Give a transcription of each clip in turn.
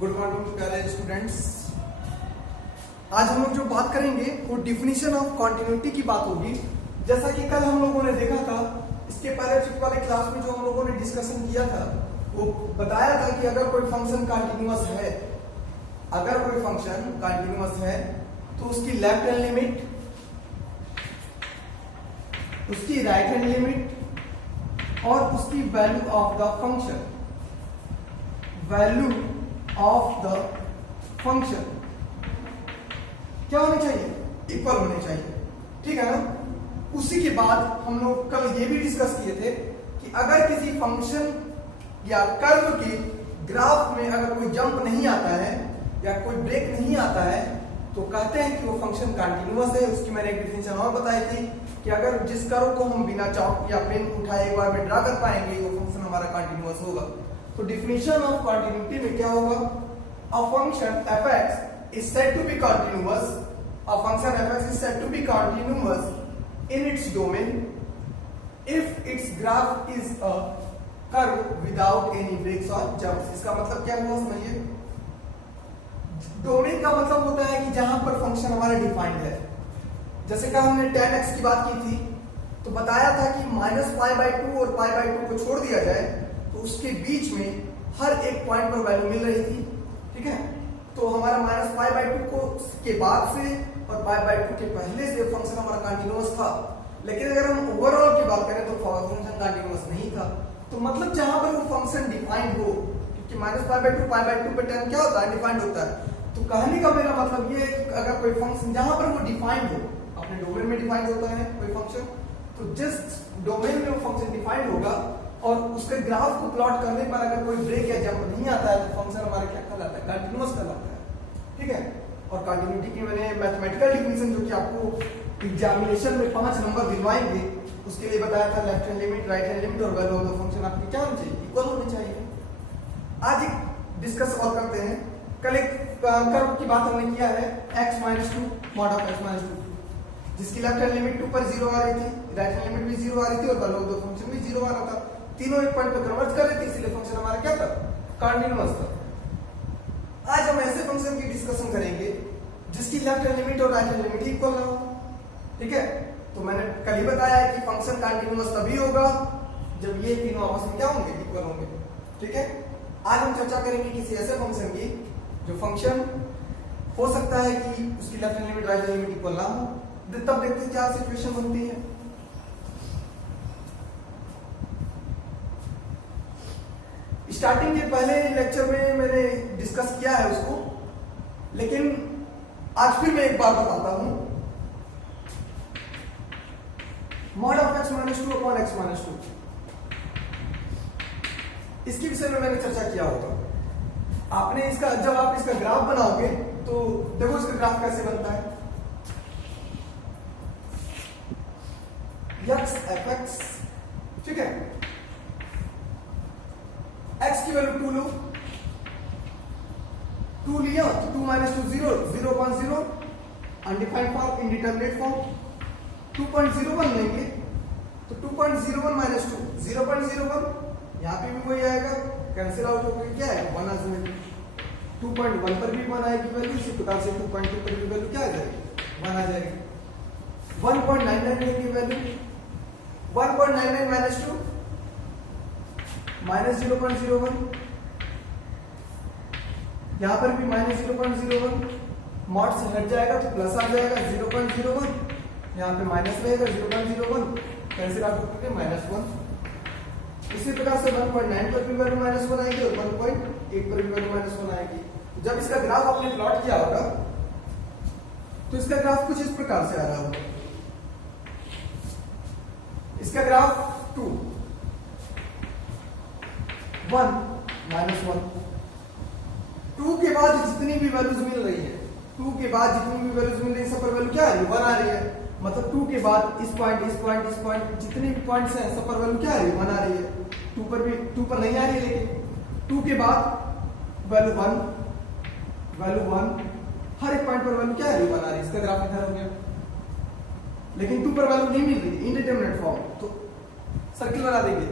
Good morning प्यारे students. आज हम लोग जो बात करेंगे वो डिफिनीशन ऑफ कॉन्टिन्यूटी की बात होगी। जैसा कि कल हम लोगों ने देखा था, इसके पहले वाले क्लास में जो हम लोगों ने डिस्कशन किया था वो बताया था कि अगर कोई फंक्शन कंटिन्यूअस है तो उसकी लेफ्ट हैंड लिमिट, उसकी राइट हैंड लिमिट और उसकी वैल्यू ऑफ द फंक्शन क्या होनी चाहिए? इक्वल होने चाहिए। ठीक है ना। उसी के बाद हम लोग कल ये भी डिस्कस किए थे कि अगर किसी फंक्शन या कर्व के ग्राफ में अगर कोई जंप नहीं आता है या कोई ब्रेक नहीं आता है तो कहते हैं कि वो फंक्शन कंटिन्यूअस है। उसकी मैंने एक डिफिनेशन और बताई थी कि अगर जिस कर्व को हम बिना चौक या पेन उठाए एक बार में ड्रा कर पाएंगे वो फंक्शन हमारा कंटिन्यूअस होगा। तो डिफिनेशन ऑफ कंटिन्यूटी में क्या होगा? A function fx is said to be continuous. A function fx is said to be continuous in its domain if its graph is a curve without any breaks or jumps. इसका मतलब क्या हुआ समझिए। Domain का मतलब होता है कि जहां पर फंक्शन हमारा डिफाइंड है। जैसे कि हमने tan x की बात की थी तो बताया था कि -π/2 और π/2 को छोड़ दिया जाए तो उसके बीच में हर एक पॉइंट पर वैल्यू मिल रही थी। ठीक है। तो हमारा -π/2 को के बाद से और π/2 के पहले से फंक्शन हमारा कंटिन्यूअस था। लेकिन अगर हम ओवरऑल की बात करें तो फंक्शन कंटिन्यूअस नहीं था। तो मतलब जहां पर वो फंक्शन डिफाइंड हो, क्योंकि -π/2 π/2 पे tan क्या होता है? डिफाइंड होता है। तो कहने का मेरा मतलब ये है कि अगर कोई फंक्शन जहां पर वो डिफाइंड हो, अपने डोमेन में डिफाइंड होता है कोई फंक्शन, तो जिस डोमेन में वो फंक्शन डिफाइंड होगा और उसके ग्राफ को प्लॉट करने पर अगर कोई ब्रेक या जंप नहीं आता है तो फंक्शन हमारा क्या कहलाता है? कंटिन्यूअस कहलाता है। ठीक है। और कंटिन्यूटी की मैंने मैथमेटिकल डिफिनेशन जो कि आपको एग्जामिनेशन में 5 नंबर दिलवाएंगे उसके लिए बताया था। Left hand limit, right hand limit और वैल्यू ऑफ द फंक्शन आपकी क्या होनी चाहिए? इक्वल होनी चाहिए। आज एक डिस्कस और करते हैं। कल एक कर्व की बात हमने किया है x - 2 mod of x - 2 जिसकी लेफ्ट हैंड लिमिट 2 पर 0 आ रही थी, राइट हैंड लिमिट भी 0 आ रही थी और वैल्यू ऑफ द फंक्शन भी 0 आ रहा था। तीनों एक पॉइंट पर कन्वर्ज कर रहे थे, इसलिए फंक्शन हमारा क्या था? कंटिन्यूअस था। आज हम ऐसे फंक्शन की डिस्कशन करेंगे जिसकी लेफ्ट हैंड लिमिट और राइट हैंड लिमिट इक्वल ना हो। ठीक है। तो मैंने कल ही बताया है कि फंक्शन कंटिन्यूअस तभी होगा जब ये तीनों आपस में क्या होंगे? इक्वल होंगे। ठीक है। आज हम चर्चा करेंगे किसी ऐसे फंक्शन की जो फंक्शन हो सकता है कि उसकी left hand limit right hand limit equal ना हो। तब देखते हैं क्या सिचुएशन बनती है। स्टार्टिंग के पहले लेक्चर में मैंने डिस्कस किया है उसको, लेकिन आज फिर मैं एक बार बताता हूं। mod of x - 2 upon x - 2 इसके विषय में मैंने चर्चा किया होगा। आपने इसका जब आप इसका ग्राफ बनाओगे तो देखो इसका ग्राफ कैसे बनता है। x fx, ठीक है। x की वैल्यू 2 लो, 2 लिया तो 2 - 2 0, 0.0 अनडिफाइंड फॉर्म, इंडिटरमिनेट फॉर्म। 2.01 लेंगे तो 2.01 - 2 0.01, यहां पे भी वही आएगा, कैंसिल आउट होकर क्या है? 1 आ जाएगा। 2.1 पर भी 1 आएगी वैल्यू, इसी प्रकार से 2.2 पर भी वैल्यू क्या आ जाएगी? 1 आ जाएगी। 1.99 लेंगे वैल्यू, 1.99 - 2 -0.01, यहां पर भी -0.01, मॉड से हट जाएगा तो प्लस आ जाएगा 0.01, यहां पे माइनस रहेगा 0.01, कैंसिल आउट करके -1। इसी प्रकार से 1.9 पर भी वैल्यू -1 आएगी और 1.8 पर भी वैल्यू -1 आएगी। जब इसका ग्राफ आपने प्लॉट किया होगा तो इसका ग्राफ कुछ इस प्रकार से आ रहा होगा। इसका ग्राफ 2 1 -1, 2 के बाद जितनी भी वैल्यूज मिल रही है, 2 के बाद जितनी भी वैल्यूज मिल रही है सब पर वैल्यू क्या आ रही है? 1 आ रही है। मतलब 2 के बाद इस पॉइंट, इस पॉइंट, इस पॉइंट जितने भी पॉइंट्स हैं सब पर वैल्यू क्या आ रही है? 1 आ रही है। 2 पर भी 2 पर नहीं आ रही है, लेकिन 2 के बाद वैल्यू 1, वैल्यू 1, हर एक पॉइंट पर वैल्यू क्या आ रही है? 1 आ रही है। इसका ग्राफ इधर हो गया। लेकिन 2 पर वैल्यू नहीं मिल रही, इंडिटरमिनेट फॉर्म, तो सर्किल बना देंगे।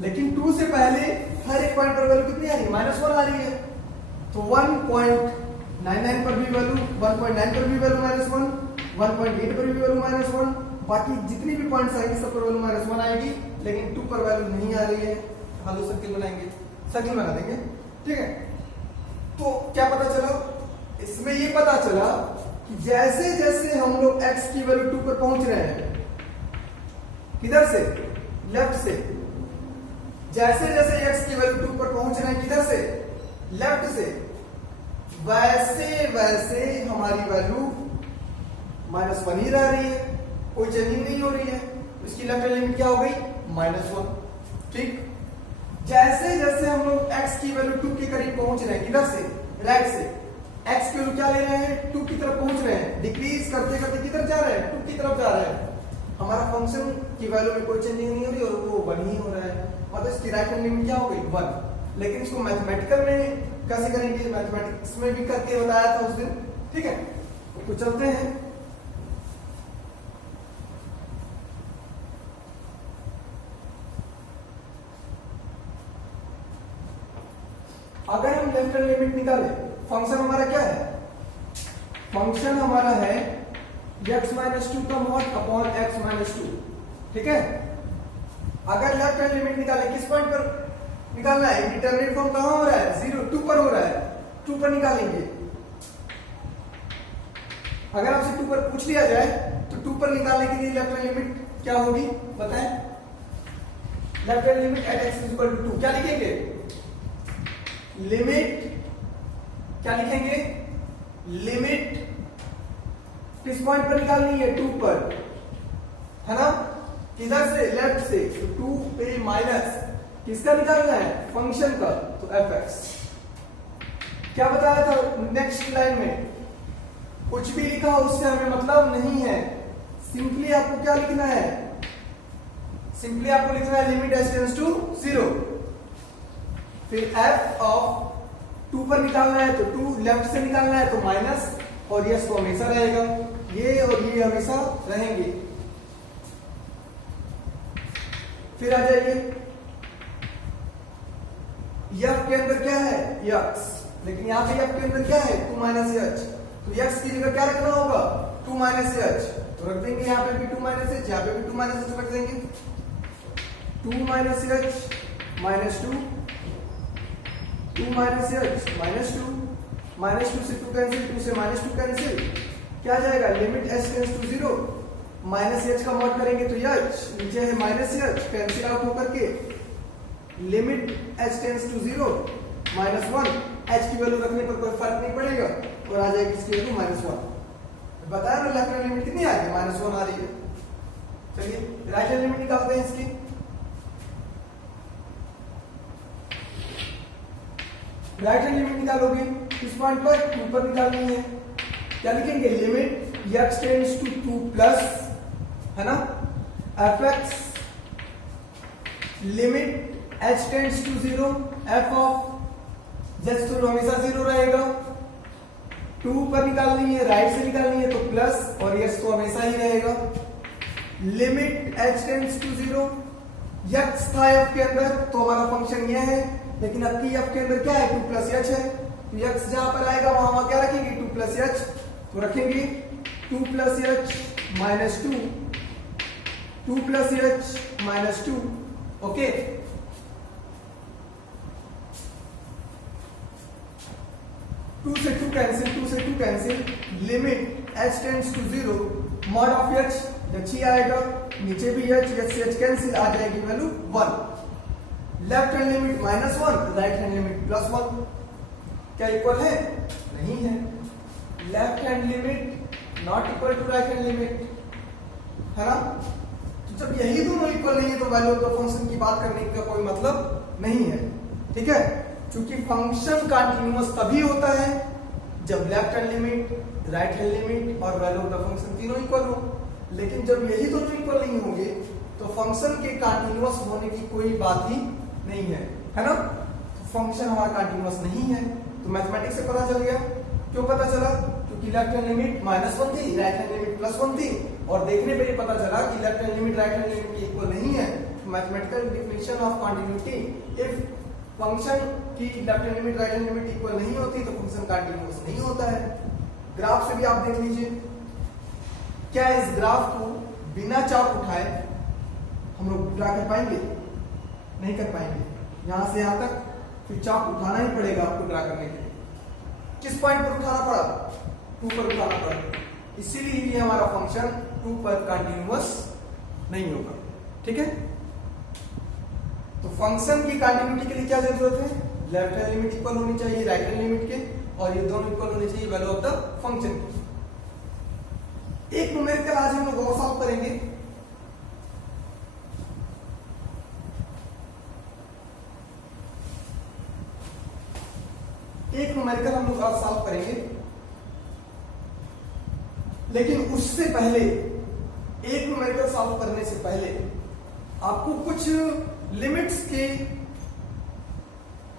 लेकिन 2 से पहले हर एक पॉइंट पर वैल्यू कितनी आ रही है? -1 आ रही है। तो 1.99 पर भी वैल्यू, 1.9 पर भी वैल्यू -1, 1.8 पर भी वैल्यू -1, बाकी जितनी भी पॉइंट्स आएंगे सब पर वैल्यू -1 आएगी, लेकिन 2 पर वैल्यू नहीं आ रही है। हालो सर्किल बनाएंगे, सर्किल बना देंगे, ठीक है। तो क्या पता चला इसमें? ये पता चला कि जैसे जैसे हम लोग x की वैल्यू 2 पर पहुंच रहे हैं, किधर से? लेफ्ट से। जैसे जैसे x की वैल्यू 2 पर पहुंच रहे हैं, किधर से? लेफ्ट से। वैसे वैसे हमारी वैल्यू -1 ही रह रही है, कोई चेंजिंग नहीं हो रही है। इसकी लेफ्ट हैंड लिमिट क्या हो गई? -1। ठीक। जैसे जैसे हम लोग x की वैल्यू 2 के करीब पहुंच रहे हैं, किधर से? राइट से। x की वैल्यू क्या ले रहे हैं? 2 की तरफ पहुंच रहे हैं। डिक्रीज करते करते किधर जा रहे हैं? 2 की तरफ जा रहे हैं। हमारा फंक्शन की वैल्यू में कोई चेंजिंग नहीं हो रही और वो 1 ही हो रहा है, मतलब इसकी राइट हैंड लिमिट क्या हो गई? 1। लेकिन इसको मैथमेटिकल में कैसे करेंगे? मैथमेटिक्स में भी करके बताया था उस दिन, ठीक है। तो चलते हैं। अगर हम लेफ्ट हैंड लिमिट निकाले, फंक्शन हमारा क्या है? फंक्शन हमारा है x -2 का मॉड अपॉन x -2, ठीक है। अगर लेफ्ट हैंड लिमिट निकाले, किस पॉइंट पर निकालना है? इंडिटरमिनेट फॉर्म कहां हो रहा है? 0, 2 पर हो रहा है, 2 पर निकालेंगे। अगर आपसे 2 पर पूछ लिया जाए तो 2 पर निकालने के लिए लेफ्ट हैंड लिमिट क्या होगी बताएं? Left hand limit at x equal to 2 क्या लिखेंगे? लिमिट क्या लिखेंगे? लिमिट किस पॉइंट पर निकालनी है? 2 पर, है ना। किधर से? लेफ्ट से। तो 2 पे माइनस किसका निकालना है? फंक्शन का, तो fx। क्या बताया था नेक्स्ट लाइन में? कुछ भी लिखा उससे हमें मतलब नहीं है। सिंपली आपको क्या लिखना है? सिंपली आपको लिखना है लिमिट s टेंड्स टू 0। फिर f ऑफ 2 पर निकालना है तो 2 लेफ्ट से निकालना है तो माइनस, और यस तो हमेशा रहेगा, ये और ये हमेशा रहेंगे। फिर आ जाइए, f के अंदर क्या है? x, लेकिन यहां पे f के अंदर क्या है? 2 माइनस h, तो x की जगह क्या रखना होगा? 2 माइनस h, तो रख देंगे यहाँ पे भी 2 माइनस h, यहाँ पे भी 2 माइनस h रख देंगे। 2 minus h minus 2, 2 minus h minus 2, minus 2 से 2 कैंसिल, 2 से माइनस 2 कैंसिल, क्या जाएगा? Limit s tends to 0, minus h का मॉड करेंगे तो h, नीचे है माइनस h, कैंसिल आउट होकर के limit h tends to 0 -1, h की वैल्यू रखने पर कोई फर्क नहीं पड़ेगा और आ जाएगी इसकी वैल्यू -1। बताया ना लेफ्ट हैंड लिमिट कितनी आ रही है? -1 आ रही है। चलिए राइट हैंड लिमिट निकालते हैं इसकी। राइट हैंड लिमिट निकालोगे किस पॉइंट पर? 2 पर निकालनी है। क्या लिखेंगे? Limit x tends to 2 plus, है ना, fx limit h tends to 0, f of just तो हमेशा 0 रहेगा। 2 पर निकालनी है, राइट से निकालनी है तो प्लस, और यस तो हमेशा ही रहेगा। Limit h tends to 0, x था f के अंदर तो हमारा फंक्शन यह है, लेकिन अब की f के अंदर क्या है? 2 प्लस h है, तो x जहां पर आएगा वहां क्या रखेंगे? 2 प्लस h, तो रखेंगे 2 plus h minus 2, 2 plus h minus 2, okay. Two से 2 कैंसिल, 2 से 2 cancel, limit h tends to 0, mod of h ही आएगा, नीचे भी h, h से h कैंसिल, आ जाएगी value 1। Left hand limit -1, right hand limit +1, क्या इक्वल है? नहीं है। Left hand limit not equal to right hand limit, है ना। तो जब यही दोनों इक्वल नहीं है तो वैल्यू ऑफ द फंक्शन की बात करने का कोई मतलब नहीं है, ठीक है। क्योंकि फंक्शन कंटीन्यूअस तभी होता है जब left hand limit, right hand limit और वैल्यू ऑफ द फंक्शन तीनों इक्वल हो। लेकिन जब यही दोनों इक्वल नहीं होंगे तो फंक्शन के कंटीन्यूअस होने की कोई बात ही नहीं है ना। फंक्शन हमारा कंटीन्यूअस नहीं है, तो मैथमेटिक्स से पता चल गया। क्यों पता चला? क्योंकि लेफ्ट हैंड लिमिट -1 थी, राइट हैंड लिमिट +1 थी, और देखने पे ये पता चला कि left hand limit right hand limit की इक्वल नहीं है। Mathematical definition of continuity, if function की left hand limit right hand limit equal नहीं होती तो फंक्शन कंटिन्यूअस नहीं होता है। ग्राफ से भी आप देख लीजिए, क्या इस ग्राफ को बिना चाप उठाए हम लोग ड्रा कर पाएंगे? नहीं कर पाएंगे। यहां से यहां तक फिर चाप उठाना ही पड़ेगा आपको ड्रा करने के लिए। किस पॉइंट पर उठाना पड़ा? 2 पर उठाना पड़ा, इसीलिए ये हमारा फंक्शन 2 पर कंटिन्यूअस नहीं होगा। ठीक है, तो फंक्शन की कंटिन्यूटी के लिए क्या जरूरत है? लेफ्ट हैंड लिमिट इक्वल होनी चाहिए राइट हैंड लिमिट के, और ये दोनों इक्वल होने चाहिए वैल्यू ऑफ द फंक्शन की। एक न्यूमेरिकल आज हम लोग और सॉल्व करेंगे। एक न्यूमेरिकल हम लोग आज सॉल्व करेंगे, लेकिन उससे पहले, एक न्यूमेरिकल सॉल्व करने से पहले आपको कुछ लिमिट्स के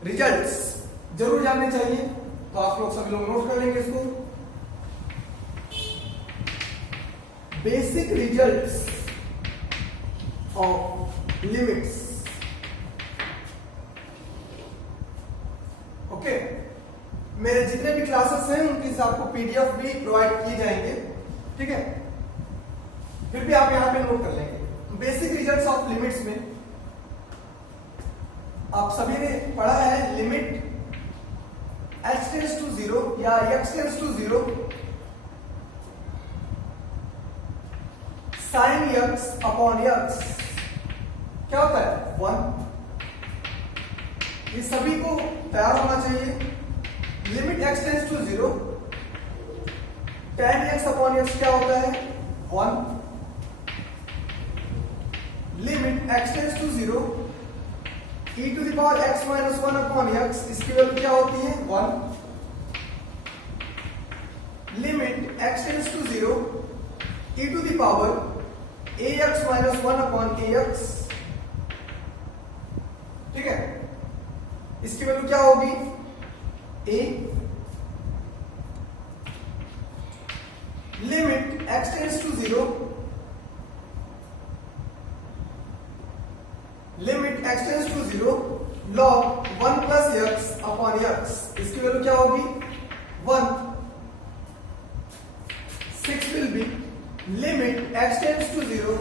रिजल्ट्स जरूर जानने चाहिए। तो आप लोग सभी लोग नोट कर लेंगे इसको। Basic results of limits. Okay, मेरे जितने भी क्लासेस हैं उनके आपको पीडीएफ भी प्रोवाइड किए जाएंगे। ठीक है, फिर भी आप यहां पे नोट कर लेंगे। बेसिक रिजल्ट्स ऑफ लिमिट्स में आप सभी ने पढ़ा है लिमिट h टेंड्स टू 0 या x tends to 0 sin x upon x क्या होता है? 1। ये सभी को तैयार होना चाहिए। Limit x tends to 0 tan x upon x क्या होता है? 1। Limit x tends to 0 e to the power x minus 1 upon x, इसकी वैल्यू क्या होती है? 1। Limit x tends to 0 e to the power ax minus 1 upon ax। ठीक है, इसकी वैल्यू क्या होगी? a। Limit x tends to 0 limit x tends to 0 log 1 plus x upon x, इसकी वैल्यू क्या होगी? 1। 6 will be limit x tends to 0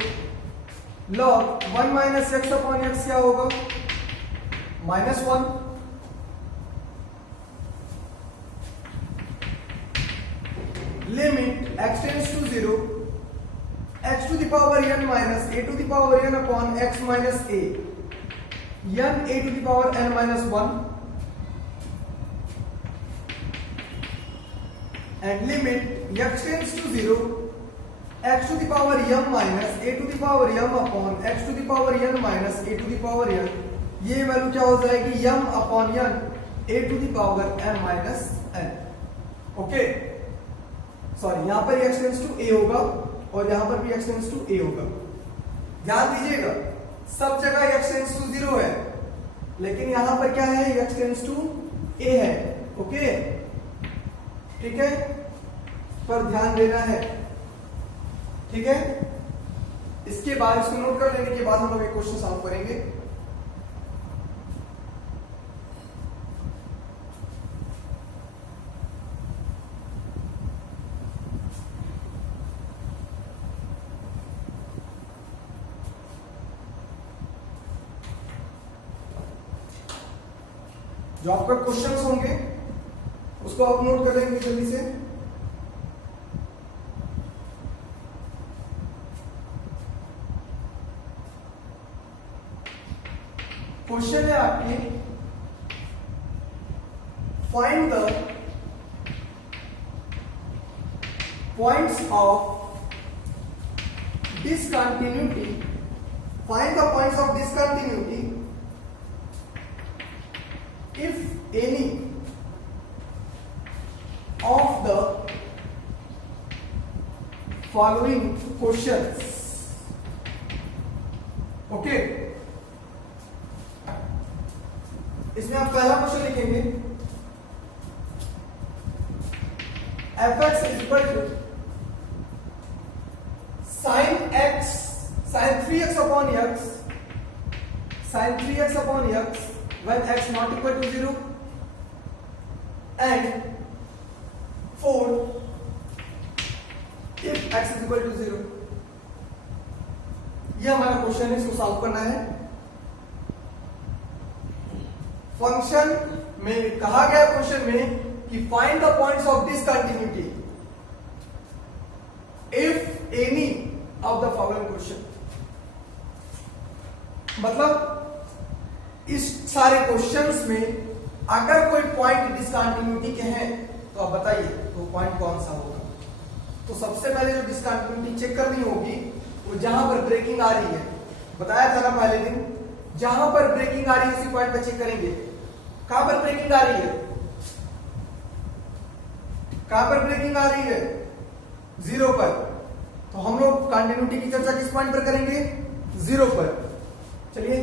log 1 minus x upon x क्या होगा? -1। Limit x tends to 0 x to the power n minus a to the power n upon x minus a, n a to the power n minus 1, and limit x tends to 0 x to the power m minus a to the power m upon x to the power n minus a to the power n, ये value क्या हो जाएगी? m upon n a to the power m minus n। Okay, sorry, यहां पर x tends to a होगा और यहां पर भी x tends to a होगा। ध्यान दीजिएगा, सब जगह x tends to 0 है, लेकिन यहां पर क्या है? x tends to a है। ओके, ठीक है, पर ध्यान देना है। ठीक है, इसके बाद इसको नोट कर लेने के बाद हम लोग एक क्वेश्चन सॉल्व करेंगे। जो आपका क्वेश्चंस होंगे उसको आप नोट कर लेंगे जल्दी से। क्वेश्चन है आपकी, find the points of discontinuity, find the points of discontinuity if any of the following questions। Okay, इसमें आप पहला क्वेश्चन लिखेंगे, f(x) is equal to sin 3x upon x sin 3x upon x when x not equal to 0 and 4 if x is equal to 0। ये हमारा question है, इसको solve करना है। फंक्शन में कहा गया क्वेश्चन में कि find the points of discontinuity if any of the following question. मतलब इस सारे क्वेश्चंस में अगर कोई पॉइंट डिसकंटिन्यूटी के हैं तो आप बताइए वो पॉइंट कौन सा होगा। तो सबसे पहले जो डिसकंटिन्यूटी चेक करनी होगी वो जहां पर ब्रेकिंग आ रही है, बताया था ना पहले दिन, जहां पर ब्रेकिंग आ रही है उसी पॉइंट पर चेक करेंगे। कहां पर ब्रेकिंग आ रही है, कहां पर ब्रेकिंग आ रही है, 0 पर। तो हम लोग कंटिन्यूटी की चर्चा किस पॉइंट पर करेंगे, 0 पर। चलिए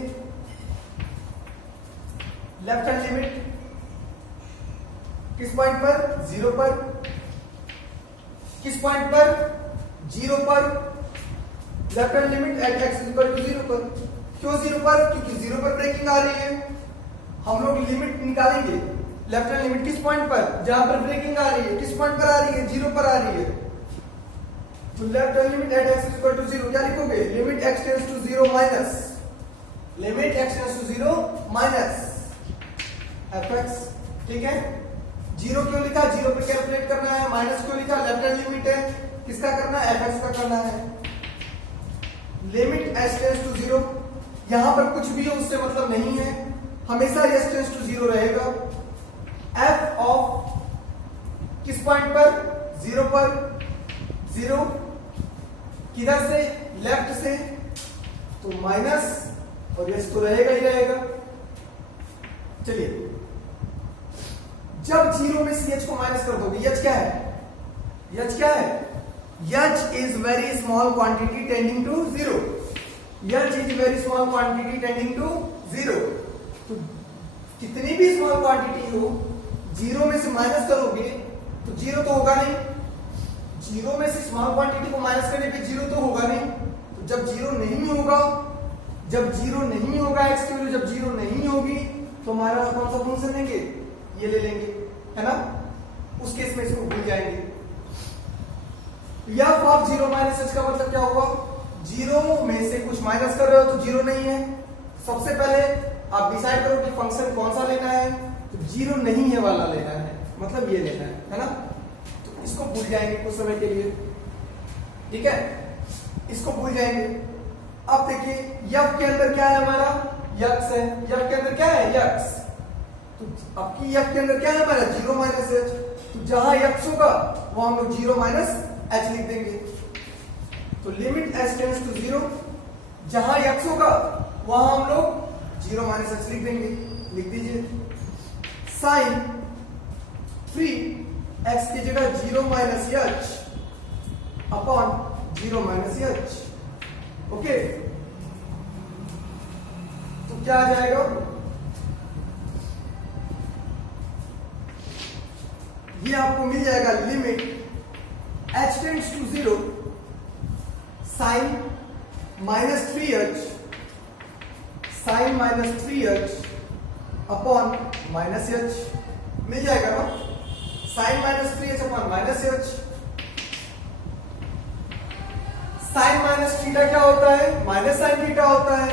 लेफ्ट हैंड लिमिट किस पॉइंट पर, 0 पर। किस पॉइंट पर, 0 पर। Left hand limit at x equal to 0 पर। क्यों 0 पर, क्योंकि 0 पर ब्रेकिंग आ रही है। हम लोग लिमिट निकालेंगे लेफ्ट हैंड लिमिट किस पॉइंट पर, जहां पर ब्रेकिंग आ रही है। किस पॉइंट पर आ रही है, 0 पर आ रही है। तो left hand limit at x equal to 0 क्या लिखोगे, limit x tends to 0 minus, limit x tends to 0 minus fx। ठीक है, 0 क्यों लिखा, 0 पे कैलकुलेट करना है। माइनस क्यों लिखा, लेफ्ट हैंड लिमिट है, किसका करना है, fx का करना है। लिमिट s टेंड्स टू 0, यहां पर कुछ भी हो उससे मतलब नहीं है, हमेशा s टेंड्स टू 0 रहेगा। f ऑफ किस पॉइंट पर, 0 पर। 0 किधर से, लेफ्ट से, तो माइनस और s तो रहेगा ही रहेगा। चलिए जब 0 में से h को माइनस कर दोगे, h क्या है, h क्या है, h is very small quantity tending to 0। h is very small quantity tending to 0। तो कितनी भी स्मॉल क्वांटिटी हो, 0 में से माइनस करोगे तो 0 तो होगा नहीं। 0 में से स्मॉल क्वांटिटी को माइनस करने पे 0 तो होगा नहीं। तो जब 0 नहीं होगा, जब 0 नहीं होगा, x की वैल्यू जब 0 नहीं होगी तो हमारा कौन सा फंक्शन लेंगे, ये ले लेंगे, है ना। उस केस में इसको भूल जाएंगे। f ऑफ 0 माइनस h का मतलब क्या हुआ, 0 में से कुछ माइनस कर रहे हो तो 0 नहीं है। सबसे पहले आप डिसाइड करो कि फंक्शन कौन सा लेना है, तो 0 नहीं है वाला लेना है, मतलब ये लेना है ना। तो इसको भूल जाएंगे कुछ समय के लिए, ठीक है, इसको भूल जाएंगे। अब देखिए f के अंदर क्या है हमारा, x है, f के अंदर क्या है, x। तो आपकी f के अंदर क्या है हमारा, 0 माइनस h। तो जहां x होगा वहां हम लोग 0 माइनस h लिख देंगे। तो लिमिट h टेंड्स टू 0, जहां x होगा वहां हम लोग 0 माइनस h लिख देंगे। लिख दीजिए साइन 3x की जगह 0 minus h upon 0 minus h। Okay, तो क्या आ जाएगा, ये आपको मिल जाएगा limit h tends to 0 sine minus 3h, sine minus 3h upon minus h। मिल जाएगा ना, sine minus 3h upon minus h। Sine minus theta क्या होता है, माइनस साइन थीटा होता है।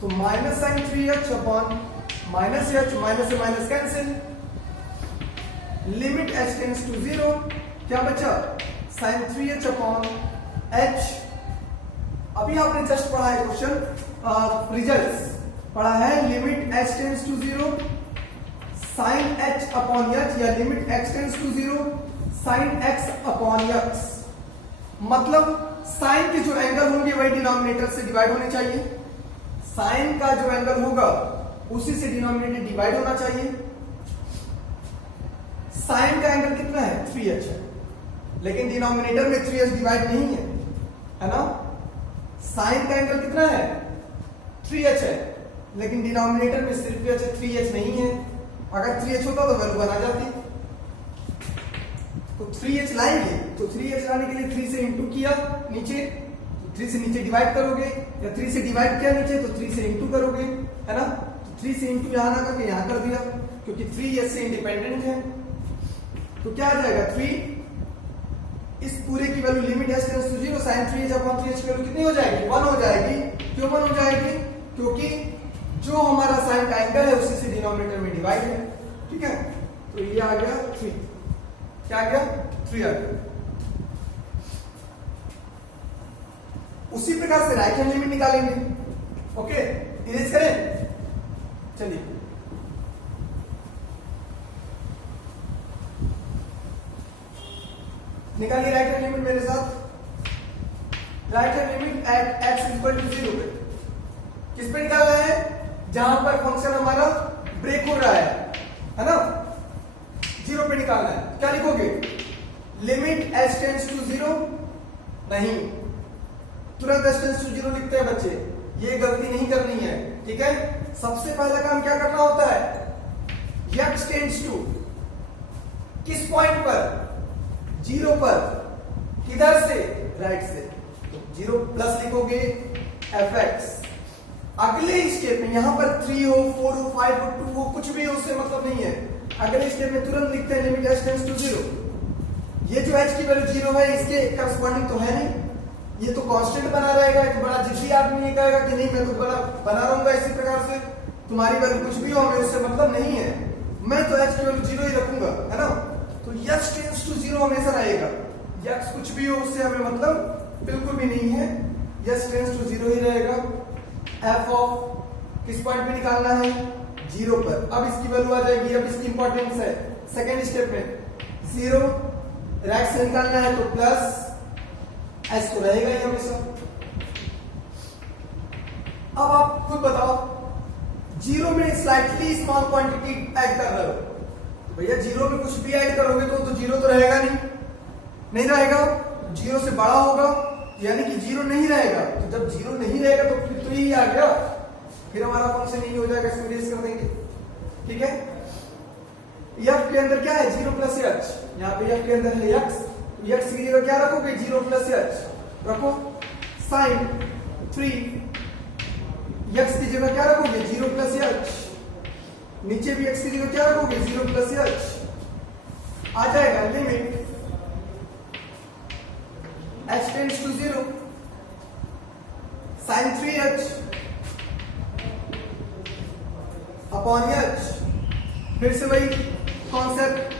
तो minus sine 3h upon minus h, minus से minus cancel. Limit h tends to 0, क्या बचा, साइन 3h अपॉन h। अभी आपने जस्ट पढ़ा है क्वेश्चन रिजल्ट्स पढ़ा है, limit h tends to 0 sine h upon h, या limit x tends to 0 sine x upon x। मतलब साइन के जो एंगल होंगे वही डिनोमिनेटर से डिवाइड होने चाहिए। साइन का जो एंगल होगा उसी से डिनोमिनेटर डिवाइड होना चाहिए। साइन का एंगल कितना है, 3h है, लेकिन डिनोमिनेटर में 3h डिवाइड नहीं है ना। साइन का एंगल कितना है, 3h है, लेकिन डिनोमिनेटर में सिर्फ h है, 3h नहीं है। अगर 3h होता तो वैल्यू बना जाती। तो 3h लाएंगे, तो 3h लाने के लिए 3 से इंटू किया नीचे, तो 3 से नीचे डिवाइड करोगे, या 3 से डिवाइड किया नीचे तो 3 से इंटू करोगे। है ना। तो 3 से इंटू यहां ना करके यहां कर दिया, क्योंकि 3 s से इंडिपेंडेंट है। तो क्या आ जाएगा 3, इस पूरे की value limit s tends to 0 sin 3h upon 3h की वैल्यू कितनी हो जाएगी 1 हो जाएगी। क्यों 1 हो जाएगी? क्योंकि जो हमारा साइन का एंगल है उसी से डिनोमिनेटर में डिवाइड है। ठीक है, तो ये आ गया 3, क्या आ गया 3 आ गया। उसी प्रकार से राइट हैंड लिमिट निकालेंगे। ओके, इरेज करें, चलिए निकालिए राइट हैंड लिमिट मेरे साथ। Right hand limit at x equal to 0 पे किस पे निकालना है? जहां पर फंक्शन हमारा ब्रेक हो रहा है ना, 0 पे निकालना है। क्या लिखोगे? लिमिट h टेंड्स टू 0, नहीं, तुरंत h टेंड्स टू 0 लिखते हैं बच्चे, ये गलती नहीं करनी है। ठीक है, सबसे पहला काम क्या करना होता है? x टेंड्स टू किस पॉइंट पर? 0 पर। किधर से? राइट से। तो 0 प्लस लिखोगे fx। अगले स्टेप में यहां पर 3 हो, 4 हो, 5 हो, 2 हो, कुछ भी हो, उससे मतलब नहीं है। अगले स्टेप में तुरंत लिखते हैं लिमिट h टेंड्स टू 0। ये जो h की वैल्यू 0 है इसके करस्पॉन्डिंग तो है नहीं, ये तो कांस्टेंट बना रहेगा। एक बड़ा जिद्दी आदमी ये कहेगा कि नहीं मैं तो बना रहूंगा इसी प्रकार से, तुम्हारी वैल्यू कुछ भी हो हमें उससे मतलब नहीं है, मैं तो h की वैल्यू 0 ही रखूंगा, है ना। तो x टेंड्स टू 0 हमेशा रहेगा, x कुछ भी हो उससे हमें मतलब बिल्कुल भी नहीं है, x टेंड्स टू 0 ही रहेगा। f ऑफ किस पॉइंट पे निकालना है? 0 पर। अब इसकी वैल्यू आ जाएगी, अब इसकी इंपॉर्टेंस है सेकेंड स्टेप में 0 राइट से निकालना है तो प्लस s तो रहेगा ही हमेशा। अब आप खुद बताओ, 0 में स्लाइटली स्मॉल क्वांटिटी ऐड कर रहे हो, भैया 0 में कुछ भी ऐड करोगे तो 0 तो रहेगा नहीं रहेगा, 0 से बड़ा होगा, यानी कि 0 नहीं रहेगा। तो जब 0 नहीं रहेगा तो फिर तो यही आ गया, फिर हमारा फंक्शन यही हो जाएगा, इसको रेज कर देंगे। ठीक है, f के अंदर क्या है? 0 प्लस h, यहाँ पे f के अंदर है x, x की जगह क्या रखोगे? 0 प्लस h रखो। साइन 3 x की जगह क्या रखोगे? 0 प्लस h। नीचे भी x की जगह क्या रखोगे? 0 प्लस h। आ जाएगा limit h tends to 0 sine 3h upon h। फिर से वही कॉन्सेप्ट,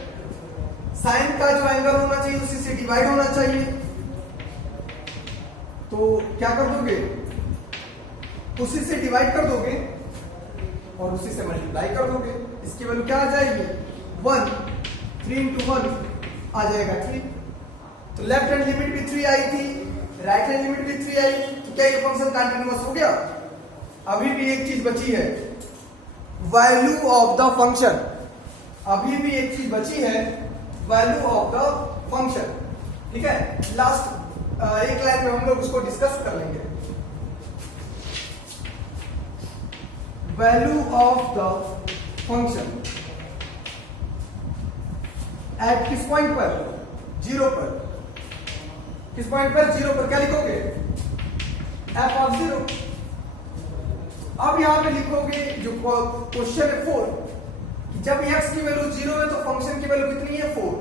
साइन का जो एंगल होना चाहिए उसी से डिवाइड होना चाहिए। तो क्या कर दोगे? उसी से डिवाइड कर दोगे और उसी से मल्टीप्लाई कर दोगे। इसकी वैल्यू क्या आ जाएगी? 1, 3 इंटू 1 आ जाएगा 3। तो लेफ्ट हैंड लिमिट भी 3 आई थी, राइट हैंड लिमिट भी 3 आई, तो क्या ये फंक्शन कंटिन्यूअस हो गया? अभी भी एक चीज बची है, वैल्यू ऑफ द फंक्शन। अभी भी एक चीज बची है, वैल्यू ऑफ द फंक्शन। ठीक है, लास्ट एक लाइन में हम लोग उसको डिस्कस कर लेंगे। Value of the function at किस पॉइंट पर? 0 पर। किस पॉइंट पर? 0 पर। क्या लिखोगे? f of 0। अब यहां पे लिखोगे जो क्वेश्चन है 4, कि जब x की वैल्यू 0 है तो फंक्शन की वैल्यू कितनी है? 4।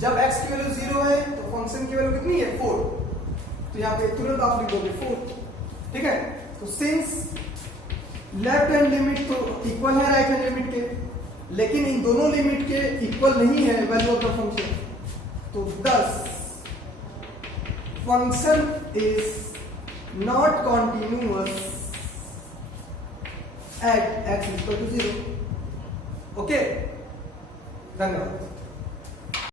जब x की वैल्यू 0 है तो फंक्शन की वैल्यू कितनी है? 4। तो यहां पे तुरंत आप लिखोगे 4। ठीक है, तो सिंस लेफ्ट हैंड लिमिट तो इक्वल है राइट हैंड लिमिट के, लेकिन इन दोनों लिमिट के इक्वल नहीं है वैल्यू ऑफ द फंक्शन, तो thus function is not continuous at x equal to 0. Okay, धन्यवाद।